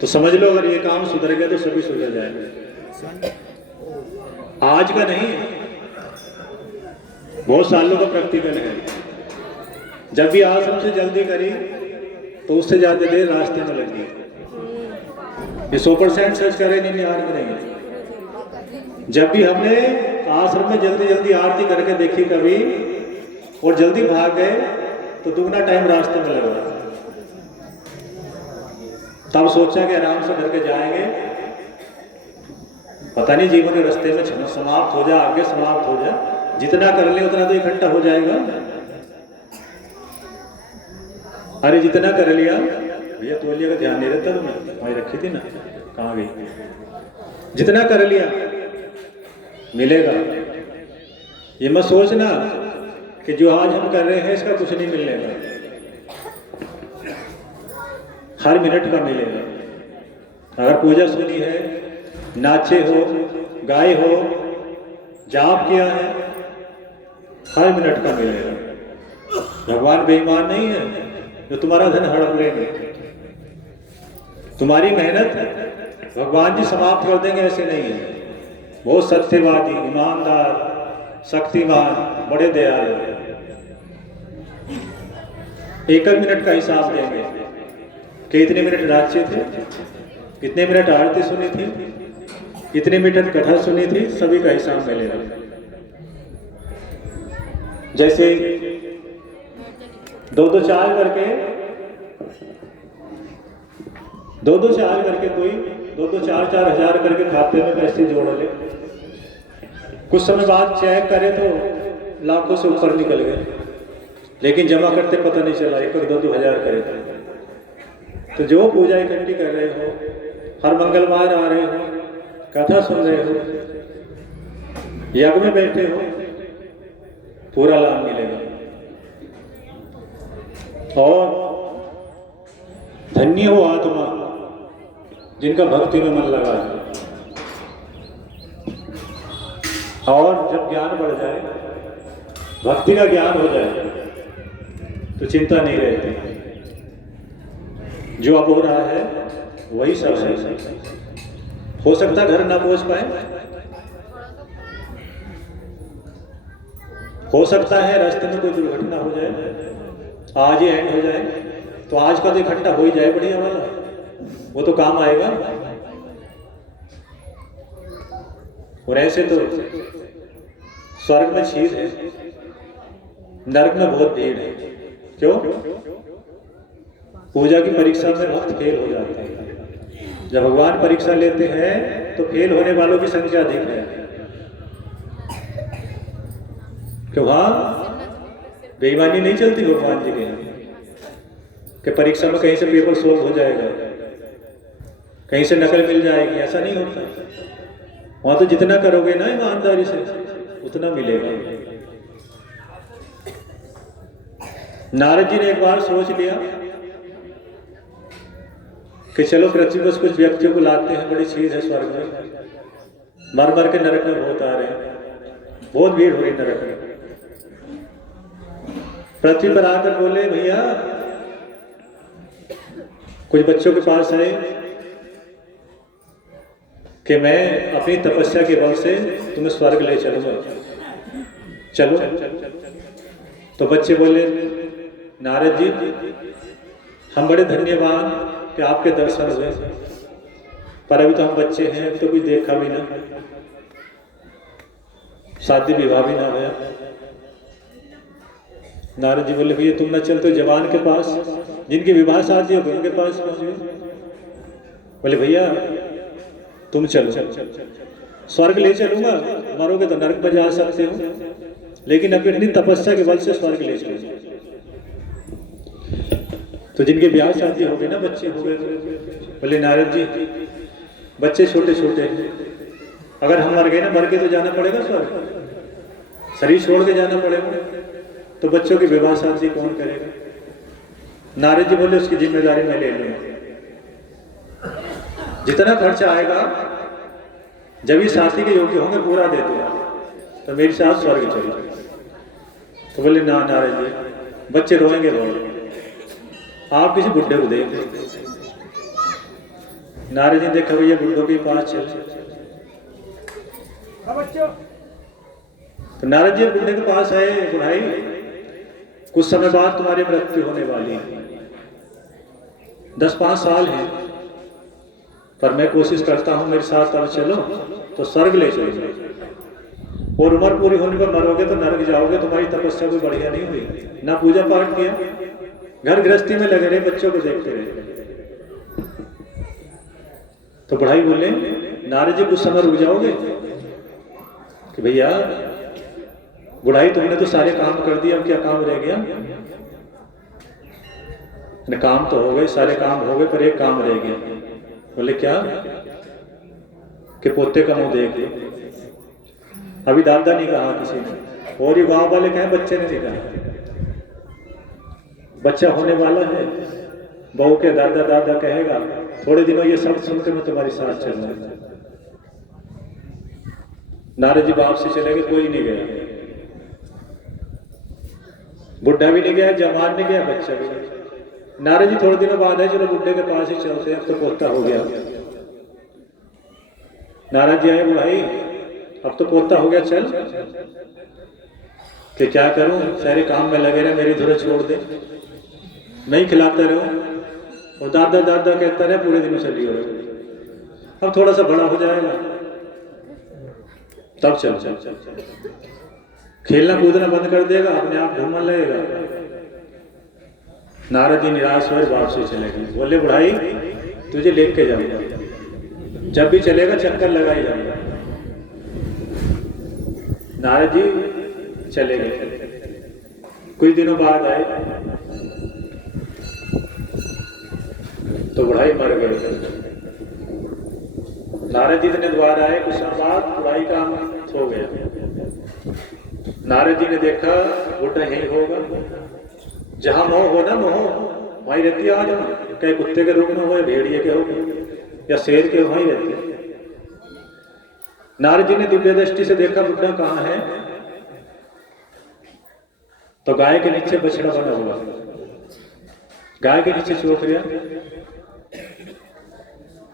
तो समझ लो अगर ये काम सुधर गया तो सभी सुधर जाएंगे। आज का नहीं, बहुत सालों का प्रैक्टिकल है। जब भी आश्रम से जल्दी करी तो उससे ज्यादा देर रास्ते में लगी। ये 100% सच करे नहीं, निहार में नहीं। जब भी हमने आश्रम में जल्दी जल्दी आरती करके देखी कभी और जल्दी भाग गए तो दुगना टाइम रास्ते में लगा। तब सोचा कि आराम से करके जाएंगे, पता नहीं जीवन के रास्ते में समाप्त हो जाए, आगे समाप्त हो जाए। जितना कर ले उतना तो इकट्ठा हो जाएगा। अरे जितना कर लिया भैया, तोलिया का ध्यान नहीं रहता तुम्हें, वहीं रखी थी ना, कहाँ गई? जितना कर लिया मिलेगा। ये मत सोचना कि जो आज हम कर रहे हैं इसका कुछ नहीं मिलने का। हर मिनट का मिलेगा। अगर पूजा सुनी है, नाचे हो, गाए हो, जाप किया है, हर मिनट का मिलेगा। भगवान बेईमान नहीं है जो तुम्हारा धन हड़प लेंगे। तुम्हारी मेहनत भगवान जी समाप्त कर देंगे, ऐसे नहीं है। बहुत सत्यवादी, ईमानदार, शक्तिमान, बड़े दयालु, एक मिनट का हिसाब देंगे कि इतने मिनट नाचे थे, कितने मिनट आरती सुनी थी, कितने मिनट कथा सुनी थी, सभी का हिसाब मिलेगा। जैसे 2-2-4 करके 2-2-4 करके कोई 2-2-4-4 हजार करके खाते में पैसे जोड़ ले, कुछ समय बाद चेक करे तो लाखों से ऊपर निकल गए, लेकिन जमा करते पता नहीं चला, 1-2 हजार करे थे। तो जो पूजा इकट्ठी कर रहे हो, हर मंगलवार आ रहे हो, कथा सुन रहे हो, यज्ञ में बैठे हो, पूरा लाभ मिलेगा। और धन्य हो आत्मा जिनका भक्ति में मन लगा है। और जब ज्ञान बढ़ जाए, भक्ति का ज्ञान हो जाए, तो चिंता नहीं रहती। जो अब हो रहा है वही सब है। हो सकता घर ना पहुंच पाए, हो सकता है रास्ते में कोई दुर्घटना हो जाए, आज ही एंड हो जाए, तो आज का तो इकट्ठा हो ही जाए बढ़िया वाला, वो तो काम आएगा। और ऐसे तो स्वर्ग में चीज है, नरक में बहुत भीड़ है। क्यों? पूजा की परीक्षा में भक्त फेल हो जाते हैं। जब भगवान परीक्षा लेते हैं तो फेल होने वालों की संख्या अधिक है। क्यों? वहां बेईमानी नहीं चलती भगवान जी के यहाँ कि परीक्षा में कहीं से पेपर सोल्व हो जाएगा, कहीं से नकल मिल जाएगी, ऐसा नहीं होता। वहां तो जितना करोगे ना ईमानदारी से उतना मिलेगा। नारद जी ने एक बार सोच लिया कि चलो पृथ्वी पर कुछ व्यक्तियों को लाते हैं, बड़ी चीज है स्वर्ग में, मर मर के नरक में बहुत आ रहे हैं, बहुत भीड़ हो रही नरक में। पृथ्वी पर आकर बोले, भैया कुछ बच्चों के पास आए कि मैं अपनी तपस्या के बल से तुम्हें स्वर्ग ले चलूंगा, चलो। तो बच्चे बोले, नारद जी हम बड़े धन्यवान कि आपके दर्शन हुए, पर अभी तो हम बच्चे हैं, अभी तो कुछ देखा भी ना, शादी विवाह भी ना हुआ। नारद जी बोले, भैया तुम न चलते जवान के पास, जिनकी विवाह शादी हो उनके पास पहुंचे। बोले भैया तुम चलो, स्वर्ग ले चलूंगा, मरोगे तो नरक में जा सकते हो, लेकिन अभी अपनी तपस्या के बल से स्वर्ग ले चलो। तो जिनके ब्याह शादी हो गए ना, बच्चे हो गए, बोले नारद जी बच्चे छोटे छोटे हैं, अगर हम मर गए ना, मर के तो जाना पड़ेगा स्वर्ग, शरीर छोड़ के जाना पड़ेगा, तो बच्चों की विवाह शादी कौन करेगा? नारद जी बोले उसकी जिम्मेदारी मैं ले लूंगा, जितना खर्चा आएगा जब ये शादी के योग्य होंगे पूरा दे दूंगा, तो मेरे साथ स्वर्ग चले। तो बोले ना नारद जी, बच्चे रोएंगे रोएंगे, आप किसी बुढ़े को देख, नारद जी ने देखा भैया बुड्ढों के पास चल। तो नारद जी बुड्ढे के पास आए, भाई कुछ समय बाद तुम्हारी मृत्यु होने वाली है, 10-5 साल है, पर मैं कोशिश करता हूं मेरे साथ अब चलो तो स्वर्ग ले चलो, और उम्र पूरी होने पर मरोगे तो नरक जाओगे, तुम्हारी तपस्या कोई बढ़िया नहीं हुई, ना पूजा पाठ किया, घर गृहस्थी में लगे रहे, बच्चों को देखते रहे। तो बुढ़ाई बोले नारद जी कुछ समय रुक जाओगे कि भैया बुढ़ाई तुमने तो सारे काम कर दिए, अब क्या काम रह गया? काम तो हो गए, सारे काम हो गए, पर एक काम रह गया। बोले क्या? कि पोते का मुंह देख लो। अभी दादा नहीं कहा किसी ने, और ये गांव वाले कहें बच्चे ने नहीं कहा, बच्चा होने वाला है, बहू के दादा दादा कहेगा, थोड़े दिनों ये सब सुनकर मैं तुम्हारी साथ चलूंगा। नारद जी बाप से चले गए, कोई नहीं गया, बुढ़ा भी नहीं गया, जवान नहीं गया, बच्चा भी नहीं। नारद जी थोड़े दिनों बाद है, चलो बुढ़े के पास ही चलते हैं, अब तो पोता हो गया। नारद जी आए, भाई अब तो पोता हो गया, चल कि क्या करूं, सारे काम में लगे रहे, मेरी धुरे छोड़ दे, मैं ही खिलाता रहूं, और दादा दादा कहता रहे पूरे दिन चली हो रहे, अब थोड़ा सा बड़ा हो जाएगा तब चल चल चल चल, खेलना कूदना बंद कर देगा, अपने आप घूमने लगेगा। नारद जी निराश हुए, बाप से चले गए। बोले बुढ़ाई तुझे लेके जाऊंगा, जब भी चलेगा चक्कर लगाई जाऊंगा। नारद जी चले गए, कुछ दिनों बाद आए तो बुढ़ाई मर गए। नारद जी इतने द्वार आए, कुछ समय बाद बुढ़ाई का हो गया। नारद जी ने देखा बुढ़ा यही होगा, जहां मोह हो ना, मोह वहीं रहती है, आज कहीं कुत्ते के रूप में हो या भेड़िए के हो या शेर के, वहीं रहती है। नारद जी ने दिव्य दृष्टि से देखा बुढ़ा कहाँ है, तो गाय के नीचे बछड़ा बना हुआ, गाय के नीचे चौकरिया।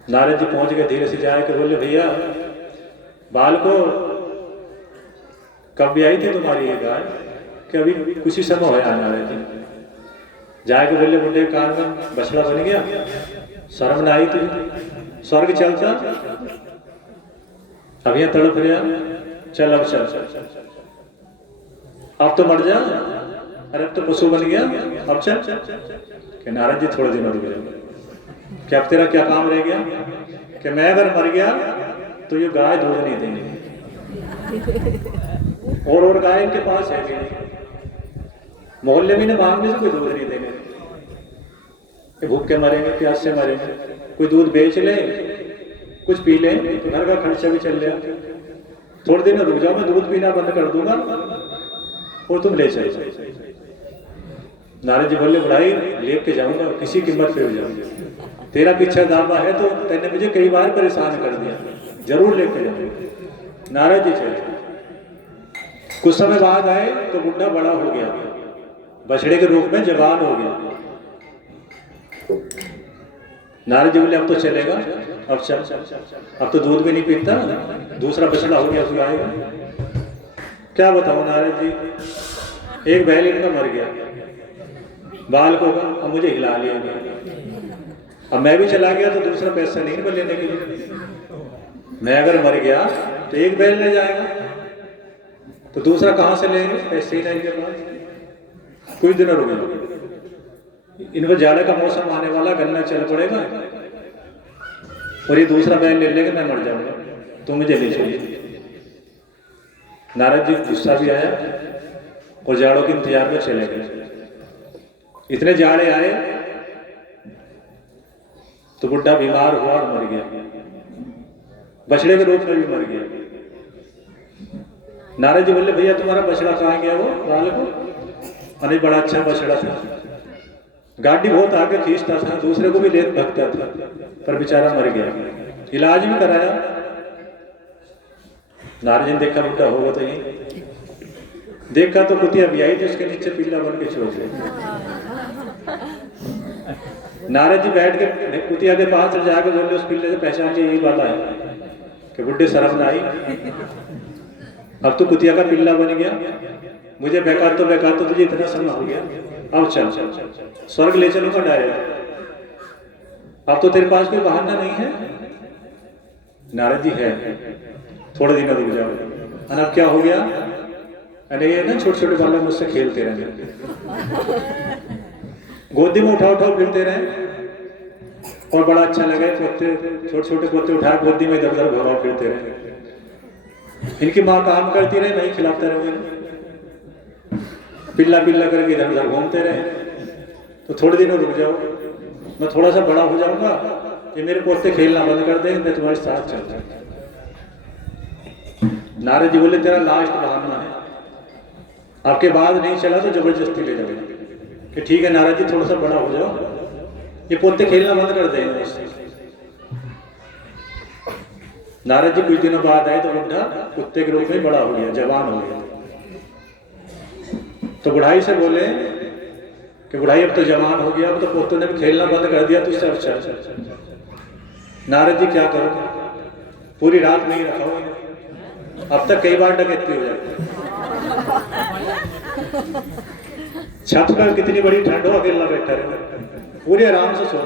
नारद जी पहुंच गए, धीरे से जाए के बोले भैया बाल को कब भी आई थी तुम्हारी ये गाय? कि अभी कुछ ही समय होया। नारद जी जाके बोले बुढ़े कान में बछड़ा बन गया, शर्म ना आई तुझे? स्वर्ग चलता, अब यहाँ तड़प रहा, चल अब चल, अब तो मर जा, अरे अब तो पशु बन गया, अब चल। कि नारद जी थोड़े दिन रुक गए, क्या अब तेरा क्या काम रह गया? कि मैं अगर मर गया तो ये गाय दूध नहीं देंगे, और गाय इनके पास है, मोहल्ले में मांगने से कोई दूध नहीं देंगे, भूख के मरेंगे, प्यास से मरेंगे, कोई दूध बेच ले, कुछ पी ले तो घर का खर्चा भी चल गया। थोड़े दिन रुक जाओ, मैं दूध पीना बंद कर दूंगा और तुम ले चलो। नारद जी बोले बुढ़ाई लेके जाऊंगा, किसी कीमत पे भी जाऊंगा, तेरा पीछा दावा है तो तेने मुझे कई बार परेशान कर दिया, जरूर लेके जाऊंगा। नारद जी चले, कुछ समय बाद आए तो बुढ़ा बड़ा हो गया, बछड़े के रूप में जवान हो गया। नारद जी बोले अब तो चलेगा, अब चल, अब तो दूध भी नहीं पीता, दूसरा बछड़ा हो गया, उसको आएगा। क्या बताऊं नारद जी, एक बैल इनका मर गया, बाल को अब मुझे हिला लिया, अब मैं भी चला गया तो दूसरा पैसा नहीं मिल लेने के लिए, मैं अगर मर गया तो एक बैल ले जाएगा, तो दूसरा कहां से लेंगे, पैसे ही नहीं के पास। कुछ दिन रुक गए, इन पर जाड़े का मौसम आने वाला, गन्ना चल पड़ेगा, और ये दूसरा बैल ले लेके मैं मर जाऊंगा, तो मुझे ले चलिए। नारद जी गुस्सा भी आया और जाड़ों के इंतजार में चले गए। इतने जाड़े आए तो बुढ़ा बीमार हुआ और मर गया, बछड़े के रूप में भी मर गया। नारद जी बोले भैया तुम्हारा बछड़ा कहाँ गया? वो बाल को, अरे बड़ा अच्छा बछड़ा था, गाड़ी बहुत आगे खींचता था, दूसरे को भी ले भगता था, पर बेचारा मर गया, इलाज भी कराया। नारद जी ने देखा बुढ़ा होगा तो यही, देखा तो कुतिया भी आई थी, उसके नीचे पीला बन के छोड़ गया। नारद जी बैठ के कुतिया के पास चले जाके बोले उस पिल्ले से पहचान लिया यही वाला है कि बुड्ढे शर्म ना आई, अब तो कुतिया का पिल्ला बन गया, मुझे बेकार तो तुझे इतना समय हो गया, अब चल स्वर्ग ले चलूंगा डायरेक्ट, अब तो तेरे पास कोई बहाना नहीं है। नारद जी है, थोड़े दिन रुक जाओ। और अब क्या हो गया, अरे ये ना छोटे छोटे बालक मुझसे खेलते रहे, गोदी में उठा फिरते रहे और बड़ा अच्छा लगा, पोते छोटे छोटे पोते उठा गोदी में इधर उधर घुमा फिरते रहे। इनकी माँ काम करती रहे, नहीं खिलाता रहे, पिल्ला करके इधर उधर घूमते रहे। तो थोड़े दिन रुक जाओ, मैं थोड़ा सा बड़ा हो जाऊंगा, ये मेरे पोते खेलना बंद कर देंगे, मैं तुम्हारे साथ चलता। नारद जी बोले तेरा लास्ट बहाना है, आपके बाद नहीं चला तो जबरदस्ती ले जाओ। कि ठीक है नारद जी थोड़ा सा बड़ा हो जाओ, ये पोते खेलना बंद कर देंगे। नारद जी कुछ दिनों बाद आए तो बुढ़ा कुत्ते के रूप में बड़ा हो गया, जवान हो गया। तो बुढ़ाई से बोले कि बुढ़ाई अब तो जवान हो गया, अब तो पोतों ने भी खेलना बंद कर दिया, तुझसे अच्छा। नारद जी क्या करो, पूरी रात नहीं रखा हो, अब तक कई बार डकैती हो जाती। छत पर कितनी बड़ी ठंड हो, अकेला बैठा रहे, पूरे आराम से सो।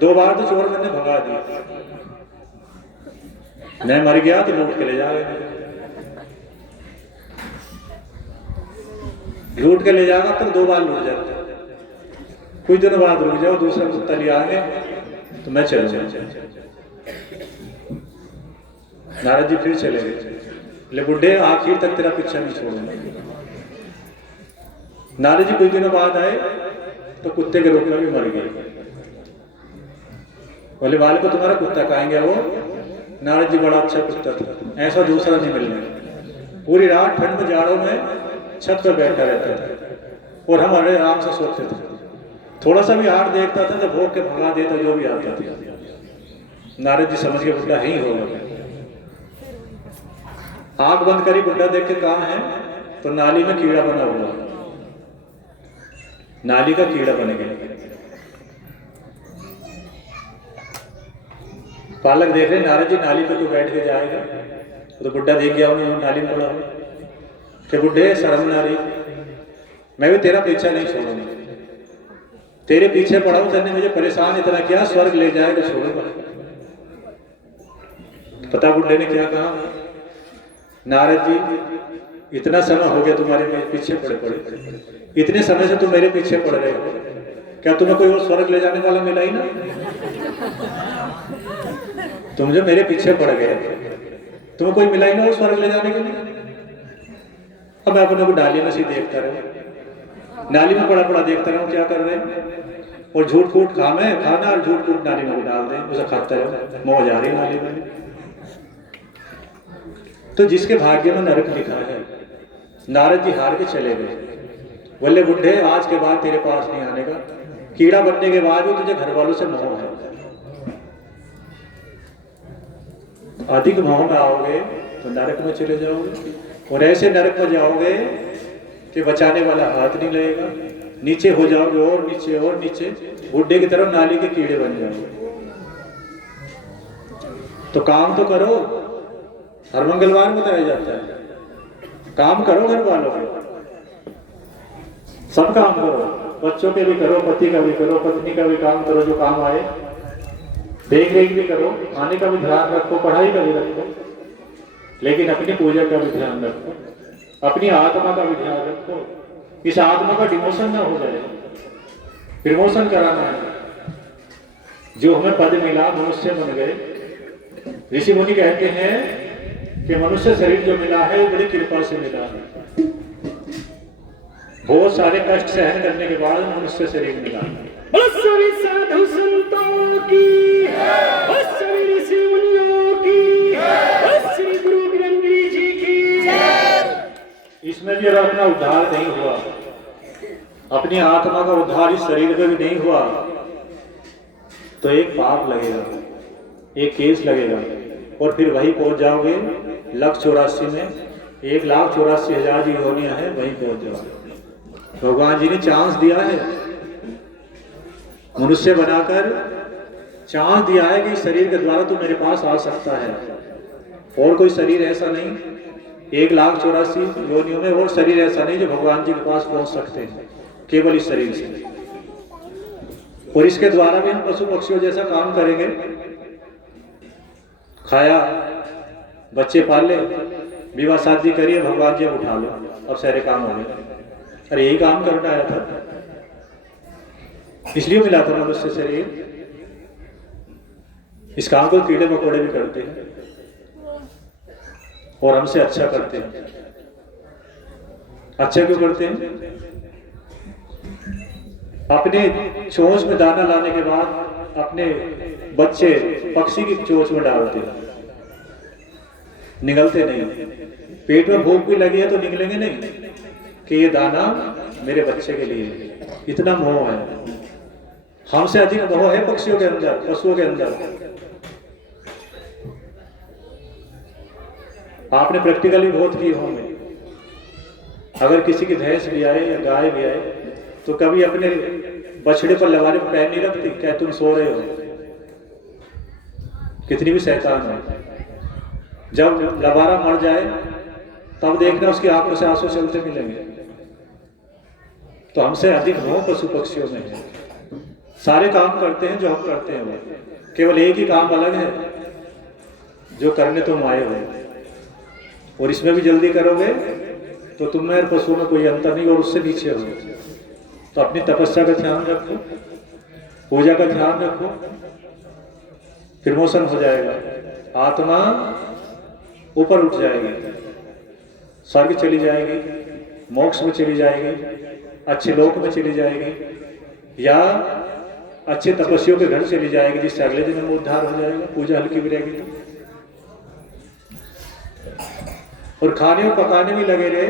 2 बार तो चोर मैंने भगा दिया, मैं मर गया तो लूट के ले जाएगा, लूट के ले जाएगा तब 2 बार लूट जाता। कुछ दिनों बाद रुक जाओ, दूसरा कुत्ता ले आएंगे तो मैं चलूंगा। नारद जी फिर चले गए, ले बुढ़े आखिर तक तेरा पीछा नहीं छोड़ूंगा। नारद जी कुछ दिनों बाद आए तो कुत्ते के रूप में भी मर गए। बोले वाले को तुम्हारा कुत्ता कहेंगे, वो नारद जी बड़ा अच्छा कुत्ता था, ऐसा दूसरा नहीं मिलना। पूरी रात ठंड में जाड़ों में छत पर बैठा रहता था और हम अरे आराम से सोते थे। थोड़ा सा भी हार देखता था तो भोग के भगा देता जो भी आता था। नारद जी समझ के बुढ़ा ही होगा। आंख बंद करी, बुढ़ा देख के कहा है तो नाली में कीड़ा बना हुआ, नाली का कीड़ा बन गया। पालक देख रहे नारद जी नाली पे तो बैठ के जाएगा, तो बुढ़ा देख गया उन्हें नाली में पड़ा कि बुढ़े शर्म ना रही, मैं भी तेरा पीछा नहीं छोड़ूंगा, तेरे पीछे पड़ा हूं, तेने मुझे परेशान इतना किया, स्वर्ग ले जाएगा छोड़ूंगा। पता बुढ़े ने क्या कहा, नारद जी इतना समय हो गया तुम्हारे पीछे पड़े, इतने समय से तुम मेरे पीछे पड़ रहे हो, क्या तुम्हें कोई और स्वर्ग ले जाने वाला मिला ही ना? तुम जो मेरे पीछे पड़ गए, तुम्हें कोई मिला ही ना वो स्वर्ग ले जाने के लिए। अब मैं अपने को डाली में से देखता रहूं, नाली में पड़ा देखता रहूं क्या कर रहे हैं, और झूठ फूट खाना और झूठ फूट नाली में डाल दें, उसे खाता रहूं, मौज आ रही नाली में। तो जिसके भाग्य में नरक लिखा है, नारद जी हार के चले गए। बोले बुढ़े आज के बाद तेरे पास नहीं आने का, कीड़ा बनने के बाद भी तुझे घर वालों से मोह है, अधिक मोह में आओगे तो नरक में चले जाओगे, और ऐसे नरक में जाओगे कि बचाने वाला हाथ नहीं लगेगा, नीचे हो जाओगे और नीचे बुढ़े की तरफ नाली के कीड़े बन जाओगे। तो काम तो करो, हर मंगलवार बताया जाता है, काम करो घर वालों के, सब काम करो, बच्चों के भी करो, पति का भी करो, पत्नी का भी काम करो, जो काम आए, देख रेख भी करो, खाने का भी ध्यान रखो, पढ़ाई का भी रखो, लेकिन अपनी पूजा का भी ध्यान रखो, अपनी आत्मा का भी ध्यान रखो, इस आत्मा का डिमोशन ना हो जाए, प्रमोशन कराना है। जो हमें पद मिला मनुष्य बन गए। ऋषि मुनि कहते हैं कि मनुष्य शरीर जो मिला है वो बड़ी कृपा से मिला है, बहुत सारे कष्ट सहन करने के बाद मनुष्य शरीर मिला है। साधु संतों की, ऋषि मुनियों की, श्री गुरु ग्रंथी जी की। इसमें भी अगर अपना उद्धार नहीं हुआ, अपनी आत्मा का उद्धार इस शरीर में भी नहीं हुआ, तो एक पाप लगेगा, एक केस लगेगा, और फिर वही पहुंच जाओगे 1,84,000 में, 1,84,000 जी योनियां है, वहीं पहुंच जाओगे। भगवान जी ने चांस दिया है, मनुष्य बनाकर चांस दिया है कि इस शरीर के द्वारा तू मेरे पास आ सकता है। और कोई शरीर ऐसा नहीं, 1,84,000 योनियों में वो शरीर ऐसा नहीं जो भगवान जी के पास पहुंच सकते हैं, केवल इस शरीर से। और इसके द्वारा भी हम पशु पक्षियों जैसा काम करेंगे, खाया, बच्चे पाल ले, विवाह शादी करिए, भगवान जी उठा लो, अब सारे काम हो गए। अरे यही काम करना आया था, इसलिए मिला था मनुष्य शरीर। इस काम को कीड़े मकोड़े भी करते हैं और हमसे अच्छा करते हैं। अच्छा क्यों करते हैं? अपने चोंच में दाना लाने के बाद अपने बच्चे पक्षी की चोंच में डालते हैं, निगलते नहीं। पेट में भूख भी लगी है तो निकलेंगे नहीं कि ये दाना मेरे बच्चे के लिए। इतना मोह है, हमसे अधिक मोह है पक्षियों के अंदर, पशुओं के अंदर। आपने प्रैक्टिकली बहुत किए होंगे। अगर किसी की भैंस भी आए या गाय भी आए तो कभी अपने बछड़े पर लगाने पर पैर नहीं रखती, क्या तुम सो रहे हो? कितनी भी शैतान है, जब लबारा मर जाए तब देखना उसकी आंखों से आंसू चलते मिलेंगे। तो हमसे अधिक मोह पशु पक्षियों में है। सारे काम करते हैं जो हम करते हैं, वो केवल एक ही काम अलग है जो करने तुम आए हो। और इसमें भी जल्दी करोगे तो तुम में और पशुओं में कोई अंतर नहीं, और उससे नीचे हो। तो अपनी तपस्या का ध्यान रखो, पूजा का ध्यान रखो, फिर मोशन हो जाएगा, आत्मा ऊपर उठ जाएगी, स्वर्ग चली जाएगी, मोक्ष में चली जाएगी, अच्छे लोक में चली जाएगी, या अच्छे तपस्वियों के घर चली जाएगी, जिससे अगले दिन में उद्धार हो जाएगा। पूजा हल्की भी रहेगी तो। और खाने और पकाने में लगे रहे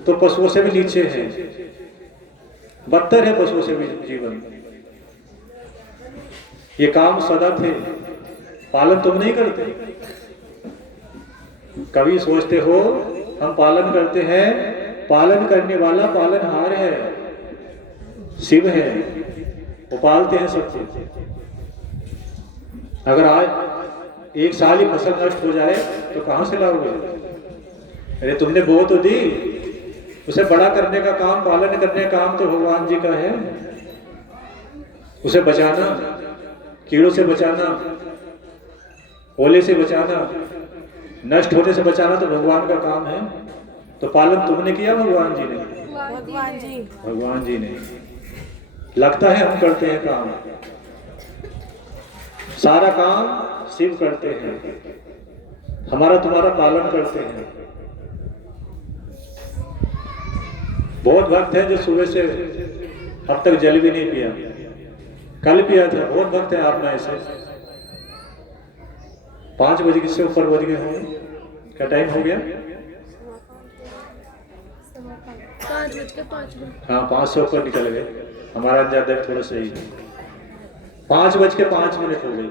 तो पशुओं से भी नीचे है, बदतर है पशुओं से भी जीवन। ये काम सदा थे, पालन तुम नहीं करते। कभी सोचते हो हम पालन करते हैं, पालन करने वाला पालनहार है, शिव है, वो पालते हैं सब कुछ। अगर आज एक साल ही फसल नष्ट हो जाए तो कहां से लाओगे? अरे तुमने बो तो दी, उसे बड़ा करने का काम, पालन करने का काम तो भगवान जी का है। उसे बचाना, कीड़ों से बचाना, ओले से बचाना, नष्ट होने से बचाना तो भगवान का काम है। तो पालन तुमने किया, भगवान जी ने? भगवान जी ने। लगता है हम करते हैं काम, सारा काम शिव करते हैं, हमारा तुम्हारा पालन करते हैं। बहुत भक्त है जो सुबह से अब तक जल भी नहीं पिया, कल पिया था। बहुत भक्त है आप में ऐसे। 5 बजे से ऊपर बज गए होंगे, क्या टाइम हो गया? 5:05। हाँ, 5 से ऊपर निकल गए। हमारा अंदाजा थोड़ा सही है। 5:05 हो गई।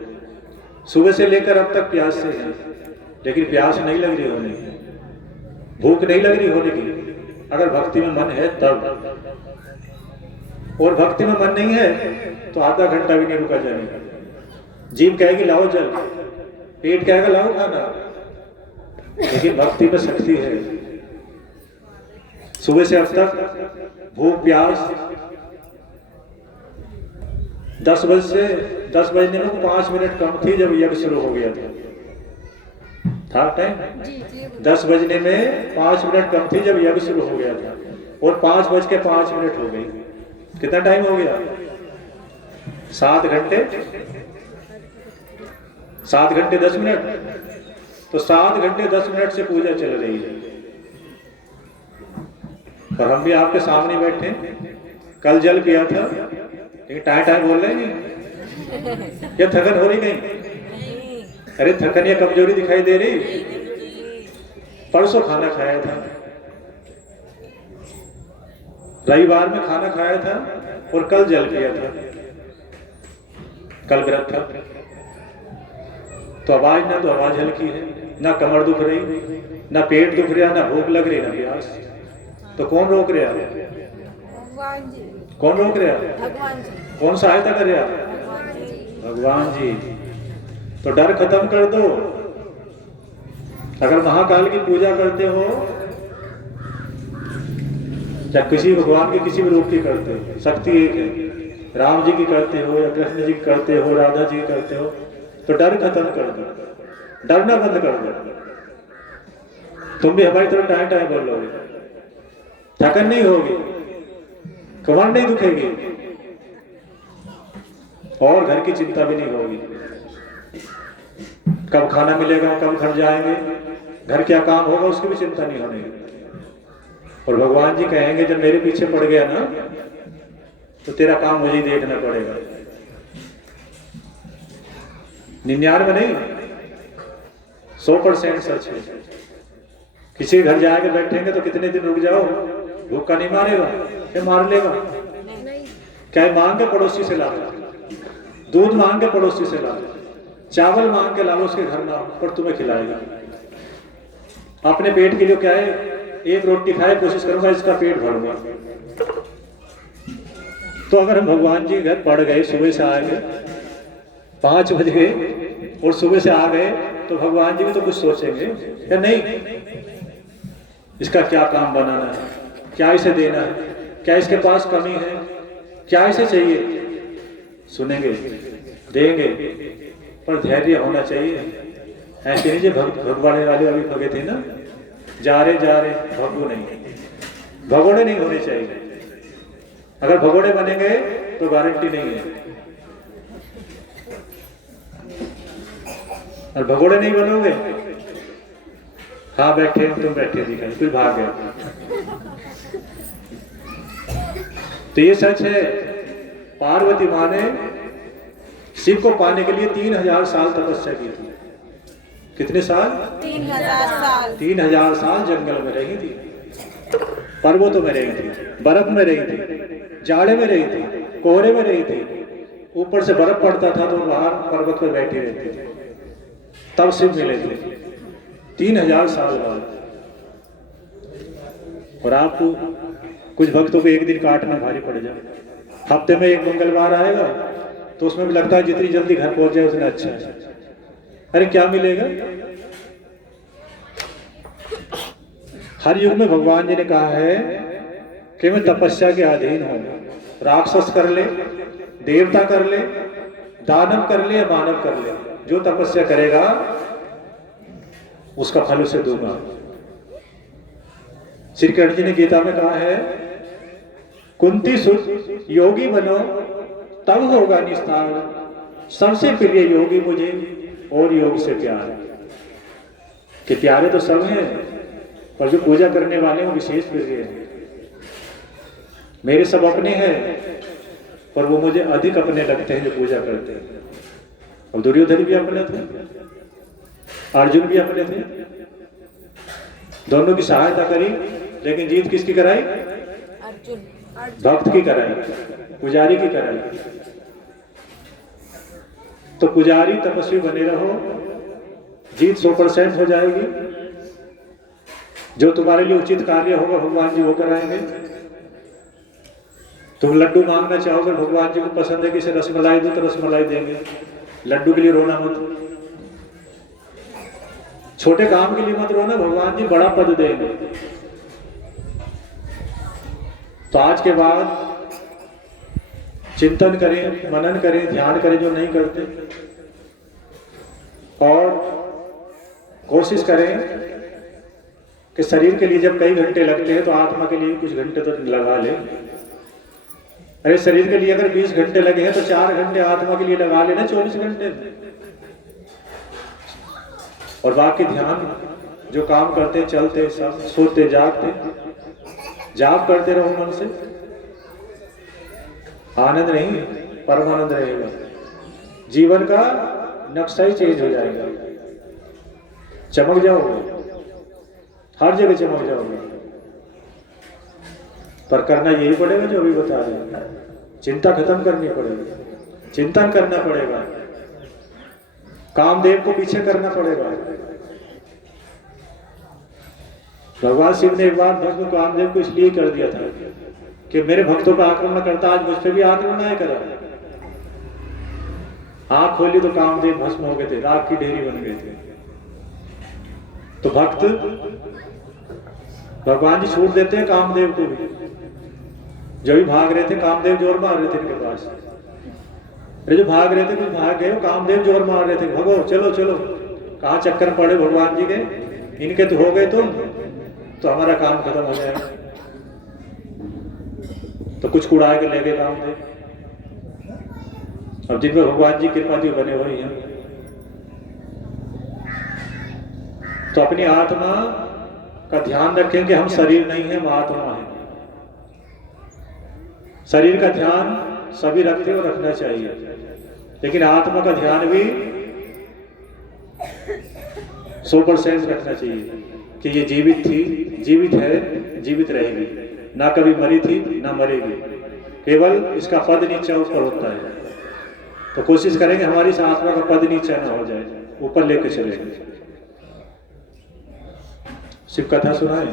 सुबह से लेकर अब तक प्यास से है, लेकिन प्यास नहीं लग रही होने की, भूख नहीं लग रही होने की। अगर भक्ति में मन है तब, और भक्ति में मन नहीं है तो आधा घंटा भी नहीं रुका जाएगा। जीभ कहेगी लाओ जल, पेट कहेगा लाओ खाना, लेकिन भक्ति में शक्ति है। सुबह से अब तक भूख प्यास 10 बजने में 5 मिनट कम थी जब यज्ञ शुरू हो गया था टाइम। 10 बजने में 5 मिनट कम थी जब यज्ञ शुरू हो गया था, और 5:05 हो गई। कितना टाइम हो गया? 7 घंटे 10 मिनट। तो 7 घंटे 10 मिनट से पूजा चल रही है, और हम भी आपके सामने बैठे। कल जल पिया था, लेकिन टाइम बोल रहे नहीं। क्या थकन हो रही कहीं? अरे थकन या कमजोरी दिखाई दे रही? परसों खाना खाया था, रविवार में खाना खाया था, और कल जल पिया था, कल व्रत था। तो आवाज ना, तो आवाज हल्की है, ना कमर दुख रही, ना पेट दुख रहा, ना भूख लग रही, ना प्यास। तो कौन रोक रहा है? कौन रोक रहा? भगवान जी। कौन सहायता कर रहा? भगवान जी। भगवान जी। तो डर खत्म कर दो। अगर महाकाल की पूजा करते हो या किसी भगवान के किसी भी रूप की करते हो, शक्ति एक है, राम जी की करते हो या कृष्ण जी की करते हो, राधा जी की करते हो, तो डर खत्म कर दो, डरना बंद कर दो। तुम भी हमारी तरह टाइम टाइम बोल लोगे, थकन नहीं होगी, कमर नहीं दुखेगी और घर की चिंता भी नहीं होगी। कब खाना मिलेगा, कब घर जाएंगे, घर क्या काम होगा उसकी भी चिंता नहीं होनी। और भगवान जी कहेंगे जब मेरे पीछे पड़ गया ना तो तेरा काम मुझे ही देखना पड़ेगा। 99 नहीं, 100% सच है। किसी के घर जाके बैठेंगे तो कितने दिन रुक जाओ, भूखा नहीं मारेगा, क्या मार लेगा? क्या मांग के पड़ोसी से ला लो, दूध मांग के पड़ोसी से ला लो, चावल मांग के ला लो उसके घर में, पर तुम्हें खिलाएगा। अपने पेट के लिए क्या है, एक रोटी खाए कोशिश करूंगा इसका पेट भरूंगा। तो अगर हम भगवान जी घर पड़ गए, सुबह से आ गए, 5 बज गए और सुबह से आ गए, तो भगवान जी भी तो कुछ सोचेंगे या नहीं, इसका क्या काम बनाना है, क्या इसे देना है, क्या इसके पास कमी है, क्या इसे चाहिए। सुनेंगे, देंगे, पर धैर्य होना चाहिए। ऐसे नहीं जो भगवाने वाले अभी भगे थे ना, जा रहे भगो नहीं, भगोड़े नहीं होने चाहिए। अगर भगोड़े बनेंगे तो गारंटी नहीं है, और भगोड़े नहीं बनोगे, हाँ बैठे तुम बैठे दिखाई फिर भाग गए। तो ये सच है, पार्वती माँ ने शिव को पाने के लिए 3000 साल तपस्या की थी। कितने साल? 3000 साल। 3000 साल जंगल में रही थी, पर्वतों में रही थी, बर्फ में रही थी, जाड़े में रही थी, कोहरे में रही थी, ऊपर से बर्फ पड़ता था तो बाहर पर्वत पर बैठी रहती थी, तब शिव मिले थे 3000 साल बाद। और आपको कुछ भक्तों को एक दिन काटना भारी पड़ जाए। हफ्ते में एक मंगलवार आएगा तो उसमें भी लगता है जितनी जल्दी घर पहुंच जाए उतना अच्छा है। अरे क्या मिलेगा? हर युग में भगवान जी ने कहा है कि मैं तपस्या के अधीन हूं। राक्षस कर ले, देवता कर ले, दानव कर ले या मानव कर ले, जो तपस्या करेगा उसका फल उसे दूंगा। श्री कृष्ण जी ने गीता में कहा है, कुंती सुत योगी बनो तब होगा निस्तार, सबसे प्रिय योगी मुझे और योग से प्यार। कि प्यारे तो सब हैं, पर जो पूजा करने वाले हैं वो विशेष प्रिय हैं। मेरे सब अपने हैं, पर वो मुझे अधिक अपने लगते हैं जो पूजा करते हैं। और दुर्योधन भी अपने थे, अर्जुन भी अपने थे, दोनों की सहायता करी, लेकिन जीत किसकी कराई? अर्जुन। भक्त की कराई, पुजारी की कराई। तो पुजारी तपस्वी बने रहो, जीत 100% हो जाएगी। जो तुम्हारे लिए उचित कार्य होगा भगवान जी वो कराएंगे। तुम लड्डू मांगना चाहोगे, भगवान जी को पसंद है कि इसे रसमलाई दो तो रसमलाई देंगे। लड्डू के लिए रोना मत, छोटे काम के लिए मत रोना, भगवान जी बड़ा पद देंगे। तो आज के बाद चिंतन करें, मनन करें, ध्यान करें जो नहीं करते, और कोशिश करें कि शरीर के लिए जब कई घंटे लगते हैं तो आत्मा के लिए कुछ घंटे तो लगा ले। अरे शरीर के लिए अगर 20 घंटे लगे हैं तो 4 घंटे आत्मा के लिए लगा लेना 24 घंटे। और बाकी ध्यान जो काम करते चलते सब सोते जागते जाप करते रहो मन से। आनंद नहीं, परमानंद रहेगा। जीवन का नक्शा ही चेंज हो जाएगा, चमक जाओगे, हर जगह चमक जाओगे। पर करना यही पड़ेगा जो अभी बता रहे हैं। चिंता खत्म करनी पड़ेगी, चिंतन करना पड़ेगा, कामदेव को पीछे करना पड़ेगा। भगवान शिव ने एक बार भस्म कामदेव को इसलिए कर दिया था कि मेरे भक्तों पर आक्रमण करता, आज मुझ पर भी आक्रमण आए करा। आंख खोली तो कामदेव भस्म हो गए थे, राख की ढेरी बन गए थे। तो भक्त भगवान जी छूट देते हैं कामदेव को भी। जब भी भाग रहे थे कामदेव जोर मार रहे थे इनके पास। अरे जो भाग रहे थे कुछ भाग गए, कामदेव जोर मार रहे थे, भगो चलो चलो। कहाँ चक्कर पड़े भगवान जी के, इनके तो हो गए तुम, तो हमारा काम खत्म हो जाएगा। तो कुछ कुड़ा के ले गए कामदेव। अब जिन पर भगवान जी कृपा जी बने हुए हैं, तो अपनी आत्मा का ध्यान रखें कि हम शरीर नहीं है, हम आत्मा है। शरीर का ध्यान सभी रखते और रखना चाहिए, लेकिन आत्मा का ध्यान भी 100% रखना चाहिए कि ये जीवित थी, जीवित है, जीवित रहेगी, ना कभी मरी थी ना मरेगी, केवल इसका पद नीचा ऊपर होता है। तो कोशिश करेंगे हमारी इस आत्मा का पद नीचा ना हो जाए, ऊपर लेके चलेंगे। शिव कथा सुनाए।